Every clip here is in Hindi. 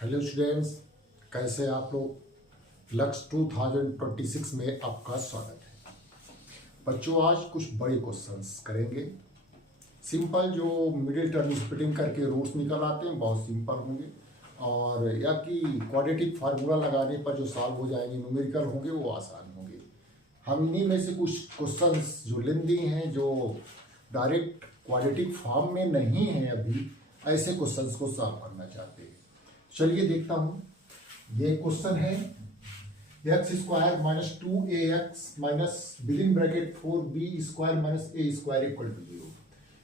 हेलो स्टूडेंट्स, कैसे आप लोग। लक्ष्य 2026 में आपका स्वागत है। बच्चों, आज कुछ बड़े क्वेश्चंस करेंगे। सिंपल जो मिडिल टर्म स्प्लिटिंग करके रूट्स निकल आते हैं, बहुत सिंपल होंगे। और या कि क्वाड्रेटिक फार्मूला लगाने पर जो सॉल्व हो जाएंगे, न्यूमेरिकल होंगे, वो आसान होंगे। हम इन्हीं में से कुछ क्वेश्चंस जो लेंदी हैं, जो डायरेक्ट क्वाड्रेटिक फॉर्म में नहीं है अभी, ऐसे क्वेश्चंस को सॉल्व करना चाहते हैं। चलिए देखता हूँ। ये क्वेश्चन है X square minus 2ax minus within bracket 4b square minus a square equal to 0।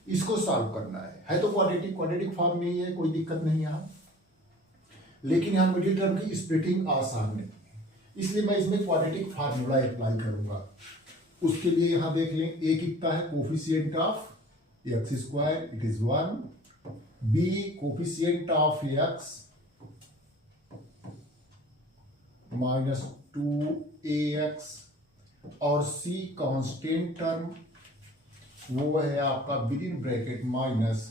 इसको सॉल्व करना है तो क्वाड्रेटिक फॉर्म में ही है, कोई दिक्कत नहीं यहाँ। लेकिन यहाँ मिडिल टर्म की स्प्लिटिंग आसान नहीं है, इसलिए मैं इसमें क्वाड्रेटिक फार्मूला अप्लाई करूंगा। उसके लिए यहाँ देख लें, a कितना है, coefficient of x square it is 1, b coefficient of x minus 2ax, और c कांस्टेंट टर्म वो है आपका within bracket minus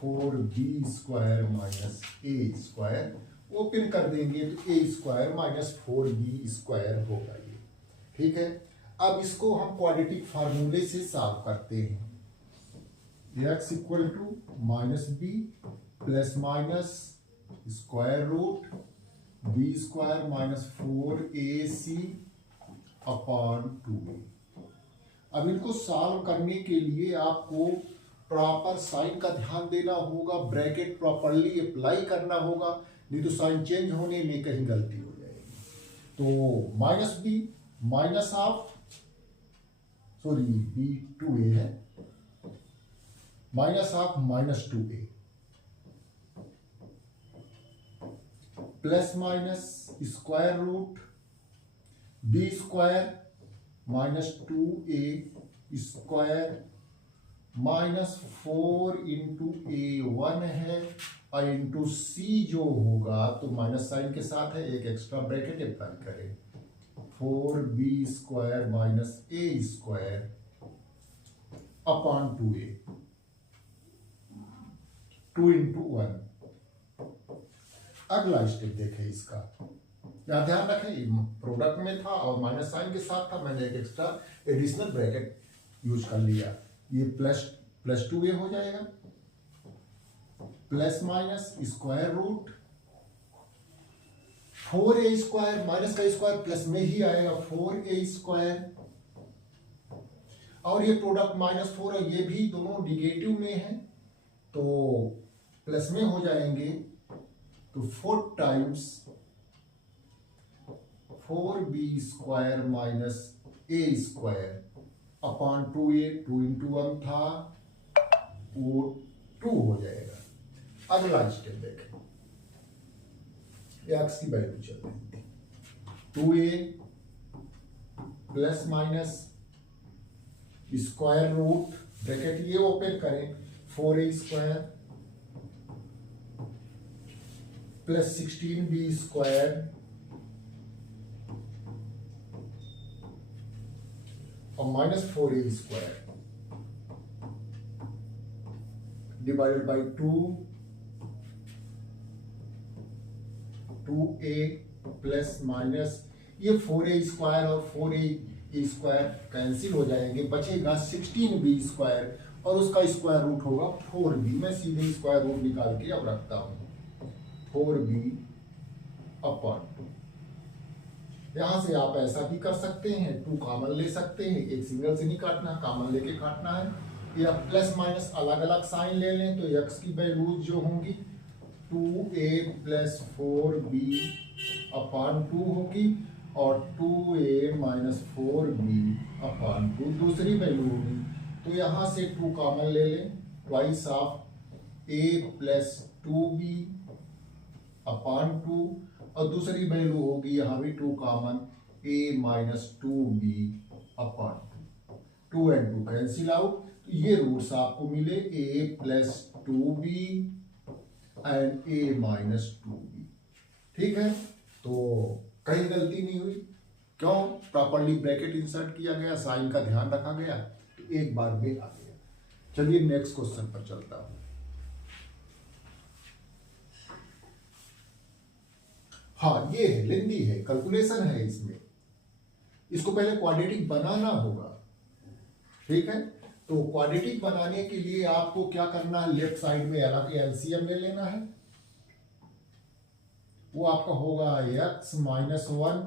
4b square minus a square. Open कर देंगे तो a square minus 4b square होगा ये। ठीक है, अब इसको हम क्वाड्रेटिक फार्मूले से सॉल्व करते हैं। x equal to minus b plus minus square root b square minus 4ac upon 2a। अब इनको सॉल्व करने के लिए आपको प्रॉपर साइन का ध्यान देना होगा, ब्रैकेट प्रॉपरली अप्लाई करना होगा, नहीं तो साइन चेंज होने में कहीं गलती हो जाएगी। तो minus b minus of b 2a है, minus of minus 2a plus minus square root b square minus 2a square minus 4 into a1 है, और इंटू c जो होगा तो माइनस साइन के साथ है, एक एक्स्ट्रा ब्रैकेट अप्लाई करें, 4b square minus a square upon 2a, 2 into 1। अगला स्टेप देखें इसका। यहाँ ध्यान रखें, प्रोडक्ट में था और माइनस साइन के साथ था, मैंने एक एक्स्ट्रा एडिशनल ब्रैकेट यूज कर लिया। ये प्लस 2a हो जाएगा, plus minus square root 4a square, minus का स्क्वायर प्लस में ही आएगा, 4a स्क्वायर, और ये प्रोडक्ट माइनस 4 है, ये भी दोनों निगेटिव में है तो प्लस में हो जाएंगे। तो 4 times 4b square minus a square upon 2a, 2 into 1 था वो 2 हो जाएगा। अगला स्टेप देखें, एक्स की वैल्यू चल रही थी 2a plus minus square root bracket ये ओपन करें, 4a square plus 16b square और minus 4a square divided by 2a plus minus ये 4a स्क्वायर और 4a स्क्वायर कैंसिल हो जाएंगे, बचेगा 16b स्क्वायर और उसका स्क्वायर रूट होगा 4b। मैं सीधे स्क्वायर रूट निकाल के अब रखता हूं, 4b अपॉन 2। यहां से आप ऐसा भी कर सकते हैं, 2 कॉमन ले सकते हैं, एक सिंगल से नहीं काटना, कॉमन लेके काटना है। या प्लस माइनस अलग अलग साइन ले लें तो x की वैल्यूज जो होंगी 2a प्लस 4b अपॉन 2 होगी और 2a माइनस 4b अपॉन 2 दूसरी वैल्यू होगी। तो यहां से 2 कॉमन ले लें, twice of a plus 2b upon 2, और दूसरी वैल्यू होगी यहाँ भी 2 common, a minus 2b upon 2, 2 and 2 cancel out, तो ये रूट्स आपको मिले a plus 2b and a minus 2b। ठीक है, तो कहीं गलती नहीं हुई, क्यों, प्रॉपरली ब्रैकेट इंसर्ट किया गया, साइन का ध्यान रखा गया, तो एक बार में आ गया। चलिए नेक्स्ट क्वेश्चन पर चलता हूं। हाँ ये है, लेंदी है, कैलकुलेशन है इसमें, इसको पहले क्वाड्रेटिक बनाना होगा, ठीक है। तो क्वाड्रेटिक बनाने के लिए आपको क्या करना है, लेफ्ट साइड में एलसीएम ले लेना है, वो आपका होगा x माइनस 1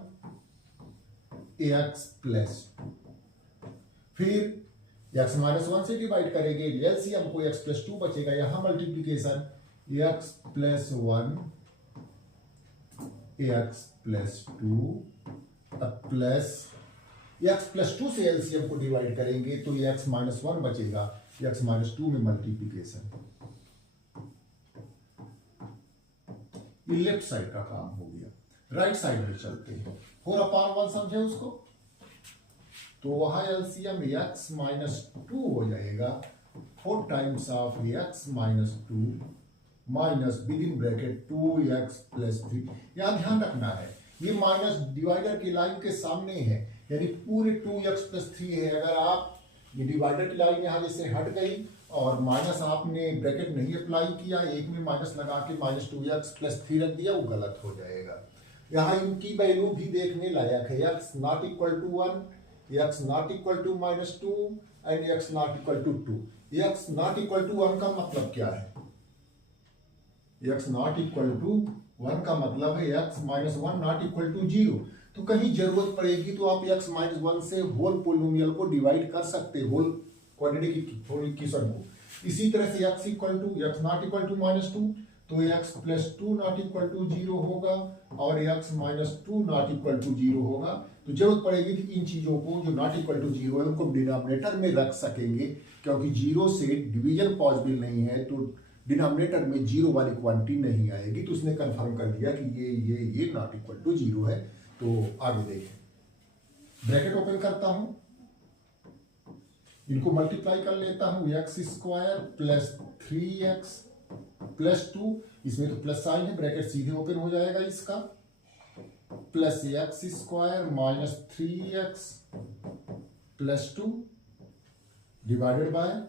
एक्स प्लस, फिर x माइनस 1 से डिवाइड करेंगे, एलसीएम को x प्लस 2 बचेगा, यहां multiplication x plus 1 x plus 2 plus x plus 2 से एलसीएम को डिवाइड करेंगे तो x माइनस 1 बचेगा, x माइनस 2 में मल्टीप्लीकेशन, ये लेफ्ट साइड का काम हो गया। राइट साइड में चलते हैं, 4/1 समझे उसको, तो वहां एलसीएम x माइनस 2 हो जाएगा, 4 times of x minus 2 minus with in bracket 2x plus 3। यहां ध्यान रखना है ये माइनस डिवाइडर की लाइन के सामने है, यानी पूरे 2x प्लस 3 है। अगर आप ये डिवाइडर की लाइन यहां जैसे हट गई और माइनस आपने ब्रैकेट नहीं अप्लाई किया, एक में माइनस लगा के माइनस 2x प्लस 3 रख दिया, वो गलत हो जाएगा। यहाँ इनकी वैल्यू भी देखने लायक है, x not equal to 1, x not equal to minus 2 and x not equal to 2। x not equal to 1 का मतलब क्या है, x नॉट इक्वल टू 1 का मतलब है x minus 1 not equal to 0। तो कहीं जरूरत पड़ेगी तो आप x माइनस 1 से होल पोलिनोमियल को डिवाइड कर सकते, होल क्वाड्रेटिक इक्वेशन को। इसी तरह से x equal to x not equal to minus 2 तो x plus 2 not equal to 0 होगा और x minus 2 not equal to 0 होगा। तो जरूरत पड़ेगी कि इन चीजों को जो नॉट इक्वल टू 0 है उनको डिनोमिनेटर में रख सकेंगे, क्योंकि 0 से डिवीजन पॉसिबल नहीं है, तो डिनोमिनेटर में 0 वाली क्वांटिटी नहीं आएगी। तो उसने कंफर्म कर दिया कि ये नॉट इक्वल टू 0 है। तो आगे देखें, ब्रैकेट ओपन करता हूं, इनको मल्टीप्लाई कर लेता हूं, x square plus 3x plus 2, इसमें तो प्लस साइन है, ब्रैकेट सीधे ओपन हो जाएगा इसका, plus x square minus 3x plus 2 divided by,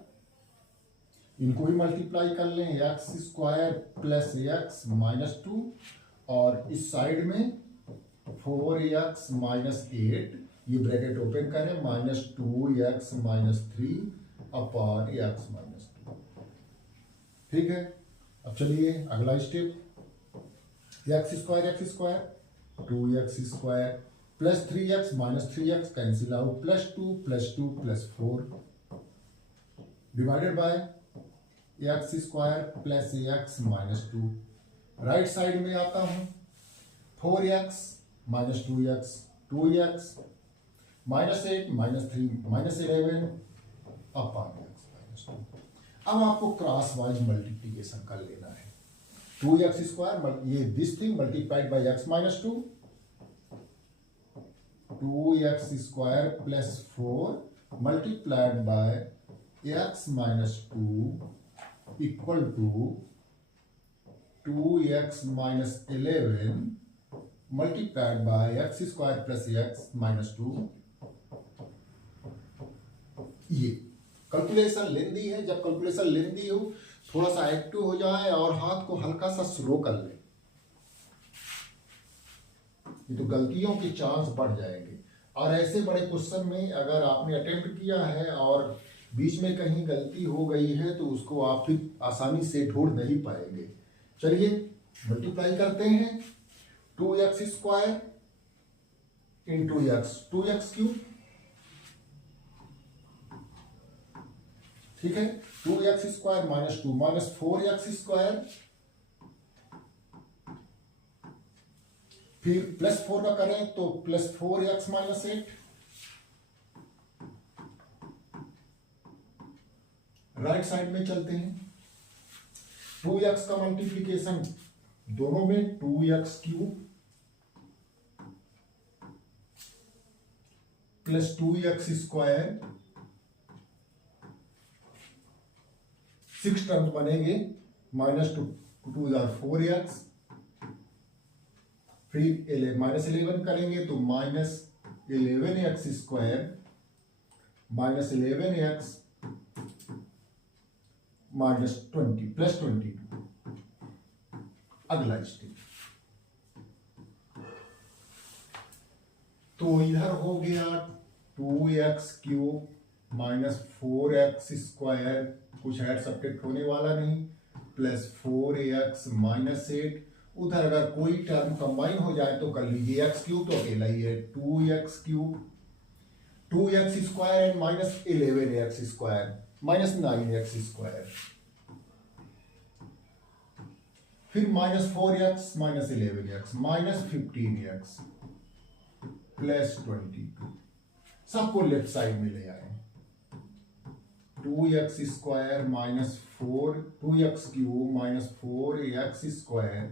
इनको भी मल्टीप्लाई कर लें, x square plus x minus 2 और इस साइड में 4x माइनस 8, ये ब्रैकेट ओपन करें, minus 2x minus 3 upon x minus 2। ठीक है, अब चलिए अगला step, x square 2x square plus 3x minus 3x cancel out, plus 2 plus 2 plus 4 divided by x square plus x minus 2। Right side में आता हूं, 4x minus 2x 2x minus 8 minus 3 minus 11 upon x minus 2। अब आपको क्रॉस वाइज मल्टीप्लीकेशन कर लेना है, 2x स्क्वायर ये this thing multiplied by x minus 2, 2x square plus 4 multiplied by x minus 2 equal to 2x minus 11 multiplied by x square plus x minus 2। ये कैलकुलेशन लेंदी है, जब कैलकुलेशन लेंदी हो थोड़ा सा एक्टिव हो जाए और हाथ को हल्का सा स्लो कर ले, ये तो गलतियों के चांस बढ़ जाएंगे। और ऐसे बड़े क्वेश्चन में अगर आपने अटेम्प्ट किया है और बीच में कहीं गलती हो गई है तो उसको आप फिर आसानी से ढूंढ नहीं पाएंगे। चलिए मल्टीप्लाई करते हैं, 2x square into x 2x cube, ठीक है, 2x square minus 2 minus 4x square, फिर प्लस 4 का करें तो plus 4x minus 8, right side में चलते हैं, 2x का मल्टीप्लीकेशन दोनों में 2x cube plus 2x square, 6 term बनेंगे, माइनस 2 4x, फिर माइनस 11 करेंगे तो minus 11x square minus 11x minus 20 plus 22। अगला स्टेप तो इधर हो गया 2x³ माइनस 4x² कुछ ऐड सब्ट्रैक्ट होने वाला नहीं, प्लस 4ax माइनस 8। उधर अगर कोई टर्म कंबाइन हो जाए तो कर लीजिए, x³ तो अकेला ही है, 2x³ 2x² and minus 11x² minus 9x², फिर minus 4x minus 11x minus 15x plus 22। सबको लेफ्ट साइड में ले आए, 2x² minus 2x³ minus 4ax²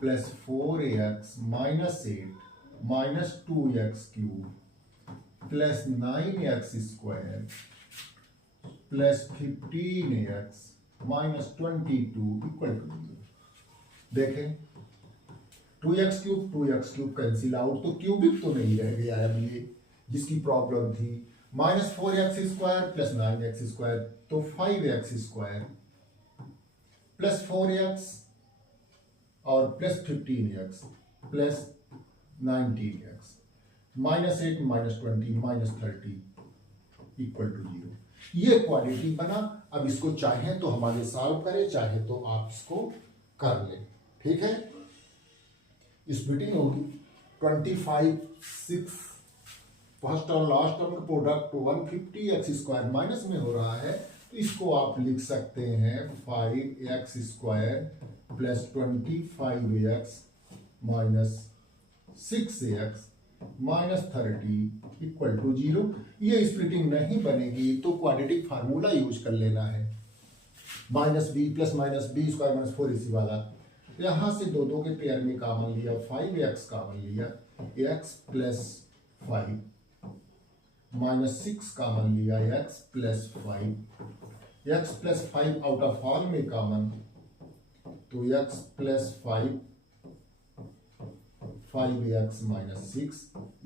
plus 4ax minus 8 minus 2x³ plus 9x² plus 15x minus 22 equal to 0। देखें 2x³ कैंसिल आउट, तो क्यूबिक तो नहीं रह गया है ये जिसकी प्रॉब्लम थी। माइनस 4x² प्लस 9x² तो 5x² प्लस 4x और plus 15x plus 19x minus 8 minus 20 minus 30 equal to 0। ये क्वाड्रेटिक बना। अब इसको चाहे तो हमारे सॉल्व करें, चाहे तो आप इसको कर लें, ठीक है। स्प्लिटिंग होगी 25 6 फर्स्ट और लास्ट टर्म का प्रोडक्ट 150x² माइनस में हो रहा है, तो इसको आप लिख सकते हैं 5x² plus 25x minus 6x minus 30 equal to 0। ये स्प्लिटिंग नहीं बनेगी तो क्वाड्रेटिक फार्मूला यूज कर लेना है, minus b plus minus B square minus 4ac वाला। यहां से दो दो के पेयर में कॉमन लिया, 5x कॉमन लिया, x प्लस 5 माइनस 6 कॉमन लिया, x plus 5, x plus 5 out of all में कॉमन, तो x plus 5x minus 6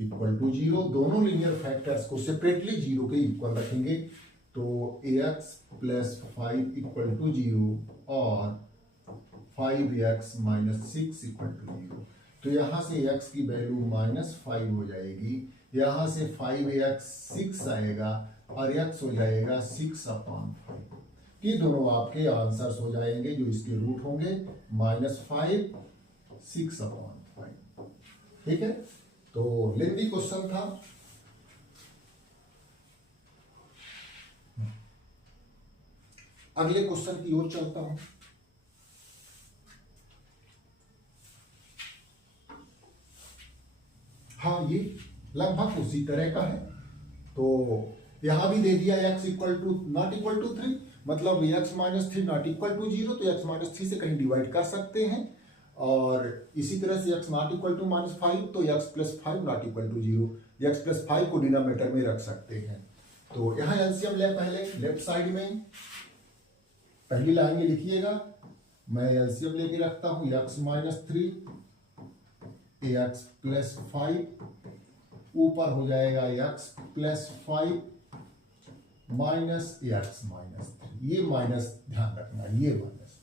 equal to 0। दोनों लीनियर फैक्टर्स को सेपरेटली 0 के इक्वल रखेंगे, तो ax प्लस 5 इक्वल टू 0 और 5x माइनस 6 इक्वल टू 0। तो यहां से x की वैल्यू -5 हो जाएगी, यहां से 5x 6 आएगा और x हो जाएगा 6/5। ये दोनों आपके आंसर्स हो जाएंगे जो इसके रूट होंगे, -5 6/5। ठीक है, तो लेंथी क्वेश्चन था। अगले क्वेश्चन की ओर चलता हूं। हाँ, ये लगभग उसी तरह का है। तो यहां भी दे दिया x equal to not equal to 3, मतलब x minus 3 not equal to 0, तो x माइनस 3 से कहीं डिवाइड कर सकते हैं। और इसी तरह से x नॉट इक्वल टू -5 तो x plus 5 not equal to 0, x plus 5 को डिनोमिनेटर में रख सकते हैं। तो यहां एलसीएम ले, पहले लेफ्ट साइड में पहली लाइन में लिखिएगा, मैं एलसीएम लेके रखता हूं, x माइनस 3 ax प्लस 5 ऊपर हो जाएगा x plus 5 minus x minus 3, ये माइनस ध्यान रखना, ये माइनस,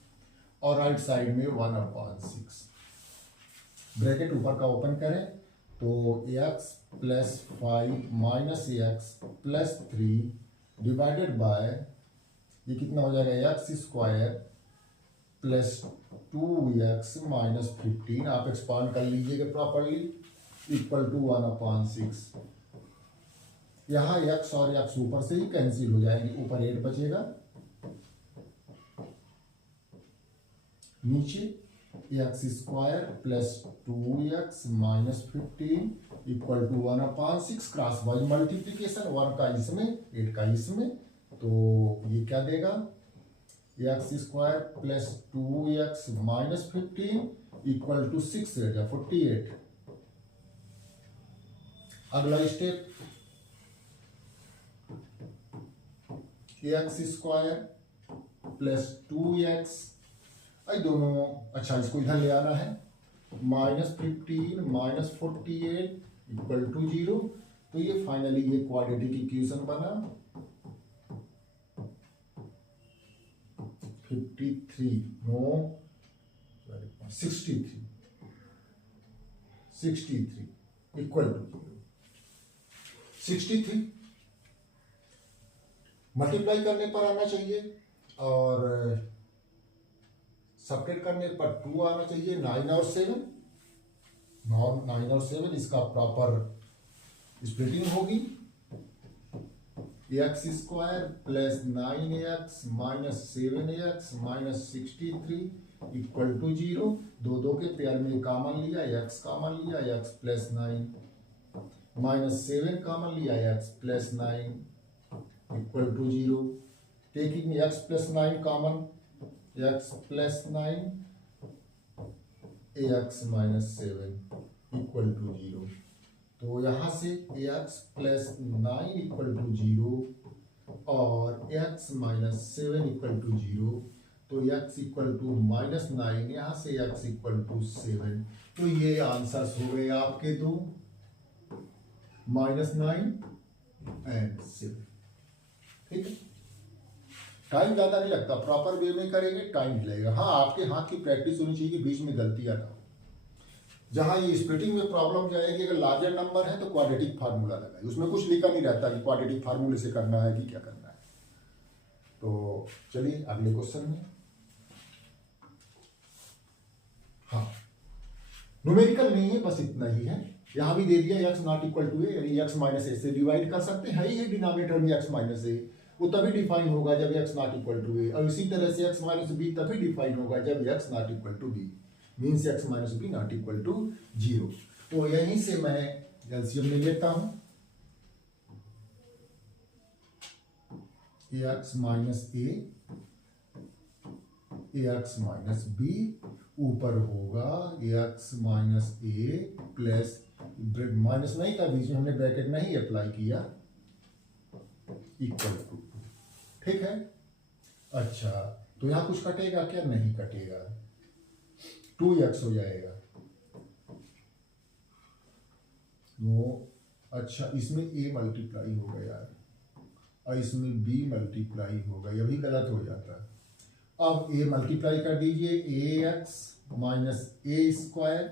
और राइट साइड में 1/6। ब्रैकेट ऊपर का ओपन करें तो x plus 5 minus x plus 3 divided by, ये कितना हो जाएगा, x² प्लस 2x माइनस 15, आप एक्सपांड कर लीजिएगा प्रॉपरली, इक्वल टू 1/6। यहां x और x ऊपर से ही कैंसिल हो जाएंगे, ऊपर 8 बचेगा, नीचे x² plus 2x minus 15 equal to 1/6। Crosswise multiplication, 1 का इसमें 8 का इसमें, तो ये क्या देगा, x² plus 2x minus 15 equal to 6 48। अगला स्टेप, x² प्लस 2x, दोनों, अच्छा इसको इधर ले आना है, -15 माइनस 48 इक्वल टू 0। तो ये फाइनली ये क्वाड्रेटिक इक्वेशन बना, 63 इक्वल टू 0। 63 मल्टीप्लाई करने पर आना चाहिए और सबट्रैक्ट करने पर 2 आना चाहिए। 9 और 7 9 और 7 इसका प्रॉपर स्प्लिटिंग होगी। X square plus 9x minus 7x minus 63 equal to 0। दो के पेयर में कॉमन लिया, x कॉमन लिया, x प्लस 9 माइनस 7 कॉमन लिया, x plus 9 equal to 0। Taking x plus 9 common, x plus 9 ax minus 7 equal to 0। तो यहां से ax प्लस 9 इक्वल टू 0 और x माइनस 7 इक्वल टू 0। तो x इक्वल टू माइनस 9, यहां से x इक्वल टू 7। तो ये आंसर्स हो गए आपके दो, -9 एंड 7। ठीक है, टाइम ज्यादा नहीं लगता, प्रॉपर वे में करेंगे टाइम लगेगा। हाँ, आपके हाथ की प्रैक्टिस होनी चाहिए कि बीच में गलतियां ना हो। जहां ये स्प्लिटिंग में प्रॉब्लम जाएगी, अगर लार्जर नंबर है तो क्वाड्रेटिक फार्मूला लगाए, उसमें कुछ लिखा नहीं रहता कि क्वाड्रेटिक फार्मूले से करना है कि क्या करना है। तो चलिए अगले क्वेश्चन में। हाँ, न्यूमेरिकल नहीं है, बस इतना ही है। यहां भी दे दिया x नॉट इक्वल टू ए, यानी x माइनस ए से डिवाइड कर सकते हैं। ये डिनोमिनेटर में x माइनस ए, वो तभी डिफाइन होगा जब x not equal to a, और इसी तरह से x माइनस बी तभी डिफाइन होगा जब x not equal to b, means x minus b not equal to 0। तो यहीं से मैं एलसीएम ले लेता हूं। x माइनस ए, x माइनस बी, ऊपर होगा x माइनस ए प्लस, माइनस नहीं था बीच में, हमने ब्रैकेट नहीं अप्लाई किया, इक्वल टू। ठीक है, अच्छा तो यहां कुछ कटेगा क्या? नहीं कटेगा, 2x हो जाएगा। वो अच्छा, इसमें a मल्टीप्लाई हो गया यार, और इसमें b मल्टीप्लाई होगा, यह भी गलत हो जाता है। अब a मल्टीप्लाई कर दीजिए, ax माइनस ए square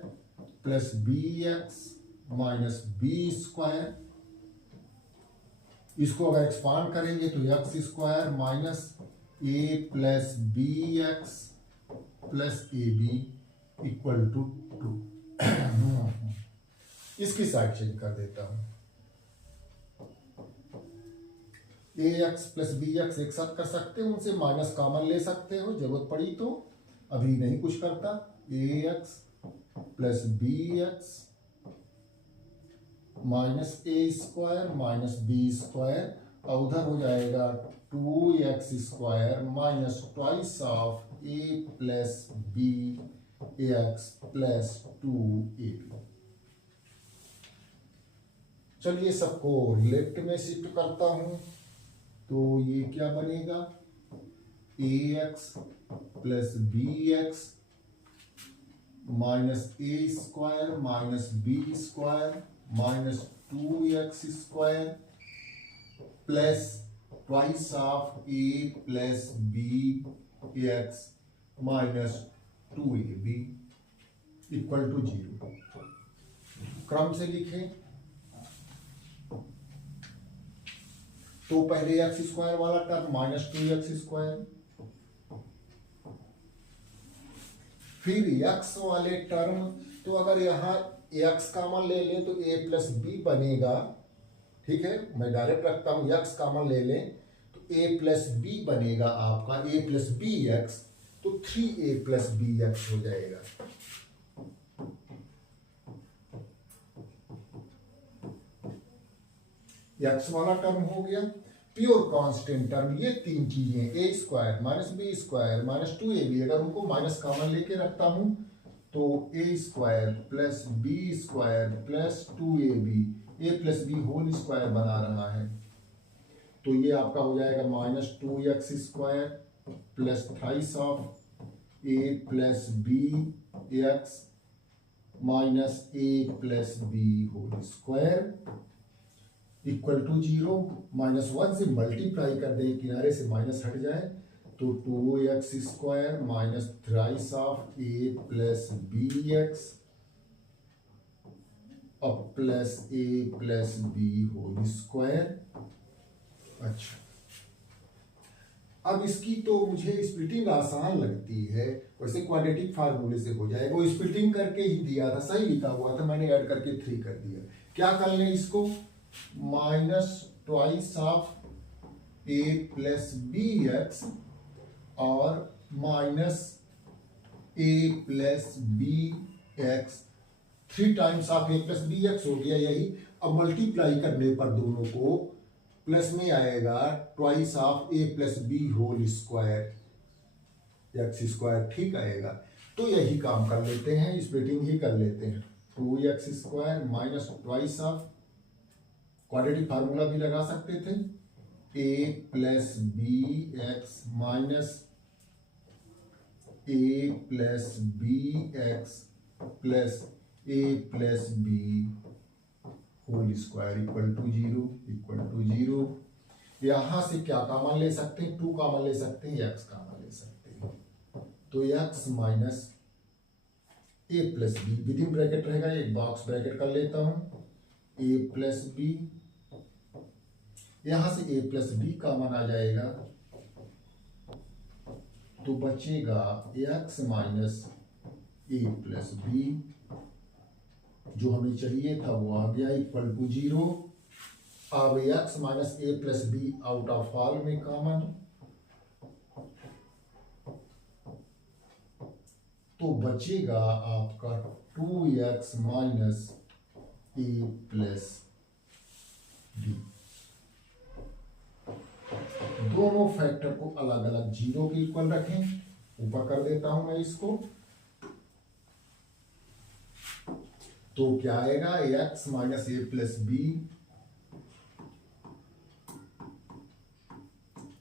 plus bx minus B square. इसको अगर एक्सपांड करेंगे तो x square minus a plus B X plus A B equal to 2। इसकी साइड चेंज कर देता हूं, ax प्लस बी एक्स एक साथ कर सकते हो, उनसे माइनस कॉमन ले सकते हो जरूरत पड़ी तो, अभी नहीं कुछ करता। ax plus B x minus ए स्क्वायर माइनस बी स्क्वायर, और उधर हो जाएगा 2x square minus twice of a plus B X plus 2ab। चलिए सबको लेफ्ट में शिफ्ट करता हूं, तो ये क्या बनेगा, ax plus B x minus A square minus B square minus 2x square plus twice of a plus B x minus 2ab equal to 0। क्रम से लिखें तो पहले x स्क्वायर वाला टर्म माइनस 2x स्क्वायर, फिर x वाले टर्म, तो अगर यहाँ x कॉमन ले लें तो a प्लस बी बनेगा। ठीक है, मैं डायरेक्ट रखता हूं, x कॉमन ले लें तो a प्लस बी बनेगा आपका, a प्लस बी एक्स, तो 3a प्लस बी एक्स हो जाएगा। x वाला टर्म हो गया, प्योर कांस्टेंट टर्म, ये तीन चीजें a square minus B square minus 2ab, अगर उनको माइनस कॉमन लेके रखता हूं तो a square plus b square plus 2ab, a plus B whole square बना रहा है, तो ये आपका हो जाएगा minus 2x square plus thrice of a plus B x minus a plus B whole square equal to 0। -1 से मल्टीप्लाई कर दे, किनारे से माइनस हट जाए, तो 2x square minus thrice of a plus B x और प्लस ए प्लस बी होल स्क्वायर। अच्छा, अब इसकी तो मुझे स्प्लिटिंग आसान लगती है, वैसे क्वाड्रेटिक फार्मूले से हो जाएगा। वो स्प्लिटिंग करके ही दिया था, सही लिखा हुआ था, मैंने ऐड करके 3 कर दिया। क्या कर लें इसको, minus twice of A plus B x और minus A plus B X, 3 times of A plus B X हो गया यही। अब मल्टीप्लाई करने पर दोनों को प्लस में आएगा twice of A plus B whole square x square, ठीक आएगा। तो यही काम कर लेते हैं, स्प्लिटिंग ही कर लेते हैं। 2x square minus twice of, quadratic formula भी लगा सकते थे, A plus B x minus A plus B X plus A plus B whole square equal to zero. यहां से क्या कॉमन ले सकते हैं, 2 कॉमन ले सकते हैं, x कॉमन ले सकते हैं। तो x minus A plus be with in bracket रहेगा, एक बॉक्स ब्रैकेट कर लेता हूं, ए प्लस बी, यहां से ए प्लस बी कॉमन आ जाएगा, तो बचेगा x माइनस ए प्लस बी, जो हमें चाहिए था वो आ गया इक्वल टू 0। अब x minus A plus be out of all में कॉमन, तो बचेगा आपका 2x माइनस ए प्लस बी। दोनों फैक्टर को अलग अलग 0 के इक्वल रखें, ऊपर कर देता हूं मैं इसको, तो क्या आएगा, x minus A plus b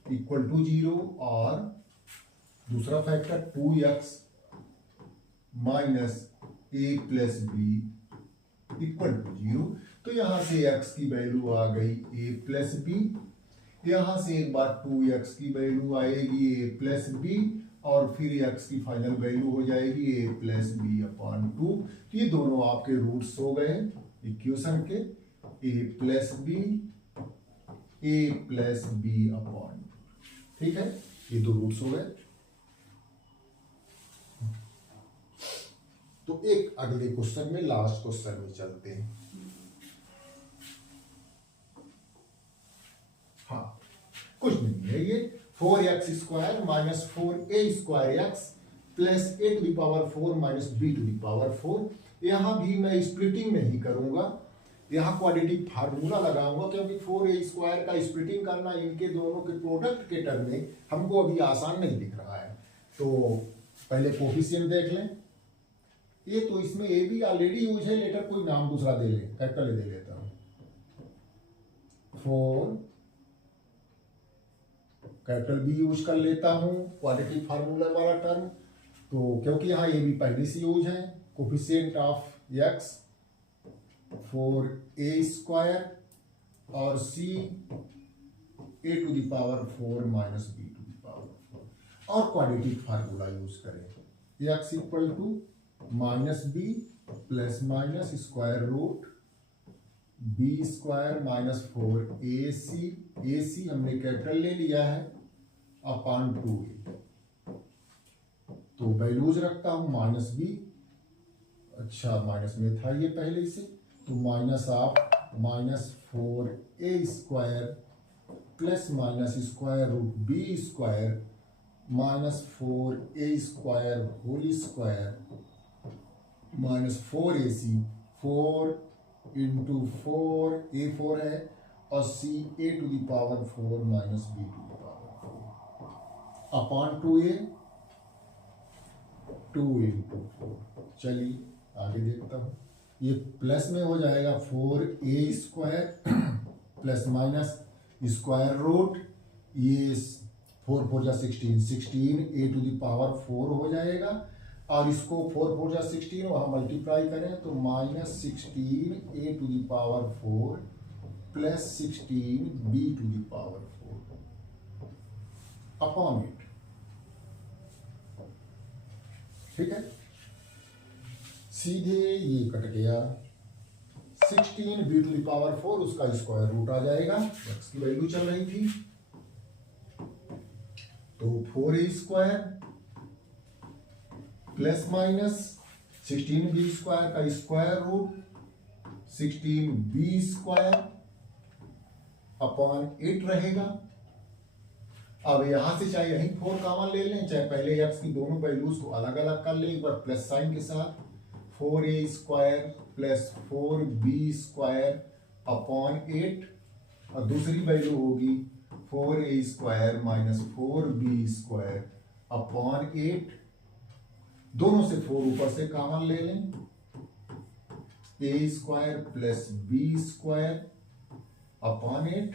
equal to 0 और दूसरा factor 2x minus A plus b equal to 0। तो यहां से x की वैल्यू आ गई a प्लस बी, यहां से एक बार 2x की वैल्यू आएगी a प्लस बी, और फिर x की फाइनल वैल्यू हो जाएगी a प्लस बी अपॉन 2। ये दोनों आपके रूट्स हो गए इक्वेशन के, a प्लस बी अपॉन 2, ठीक है, ये 2 रूट्स हो गए। तो एक अगले क्वेश्चन में, लास्ट क्वेश्चन में चलते हैं। हाँ, कुछ नहीं है ये, 4x square minus 4a square x plus a to the power 4 minus b to the power 4। यहां भी मैं स्प्लिटिंग नहीं करूंगा, यहां क्वाड्रेटिक फार्मूला लगाऊंगा, क्योंकि 4a स्क्वायर का स्प्लिटिंग करना इनके दोनों के प्रोडक्ट के टर्म में हमको अभी आसान नहीं दिख रहा है। तो पहले कोफिशिएंट देख लें, ये तो इसमें a भी ऑलरेडी यूज है, लेटर कोई नाम दूसरा दे ले, कैपिटल दे लेता हूं, 4 कैपिटल बी यूज कर लेता हूं, क्वाड्रेटिक फार्मूला वाला टर्म। तो क्योंकि यहाँ ए भी पहले से यूज है, coefficient of x 4a square और c a to the power 4 minus b to the power 4, और क्वाड्रेटिक फार्मूला यूज करें, x equal to minus b plus minus square root b square minus 4ac हमने कैपिटल ले लिया है अपॉन 2a। तो वैल्यूज रखता हूं, माइनस बी, अच्छा माइनस में था ये पहले से, तो minus of minus 4a square plus minus square root b square minus 4a square whole square minus 4ac, 4 into 4, a 4 है, और c a to the power 4 minus b to the power 4 upon 2a, 2 into 4। चलिए आगे देखता हूं, ये प्लस में हो जाएगा 4a square plus minus square root, ये 4 4 जा 16, 16 a टू द पावर 4 हो जाएगा, और इसको 4 4 जा 16 वहां मल्टीप्लाई करें तो minus 16 a to the power 4 plus 16 b to the power 4 upon 8, ठीक है। सीधे ये कट गया, 16b⁴ उसका स्क्वायर रूट आ जाएगा। x की वैल्यू चल रही थी, तो 4a² प्लस माइनस 16b² का स्क्वायर रूट 16b² अपॉन 8 रहेगा। अब यहां से चाहे यही 4 कॉमन ले लें, चाहे पहले x की दोनों वैल्यूज को अलग अलग कर लें, एक बार प्लस साइन के साथ 4a² प्लस 4b² अपॉन 8, और दूसरी वैल्यू होगी 4a² माइनस 4b² अपॉन 8। दोनों से 4 ऊपर से कॉमन ले लें, a² प्लस b² अपॉन 8,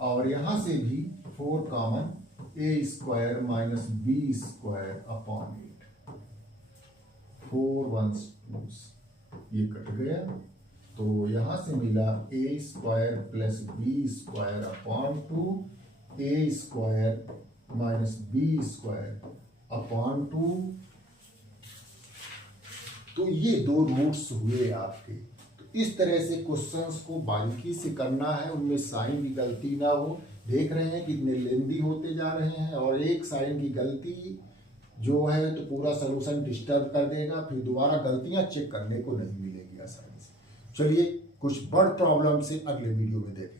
और यहां से भी 4 common, a² minus b² upon 8, 4 1 2 ये कट गया, तो यहां से मिला a² plus b² upon 2, a² minus b² upon 2। तो ये 2 रूट्स हुए आपके। तो इस तरह से क्वेश्चंस को बारीकी से करना है, उनमें साइन की गलती ना हो। देख रहे हैं कितने लेंदी होते जा रहे हैं, और एक साइन की गलती जो है तो पूरा सॉल्यूशन डिस्टर्ब कर देगा, फिर दोबारा गलतियां चेक करने को नहीं मिलेगी आसानी से। चलिए कुछ बड़ प्रॉब्लम से अगले वीडियो में देखें।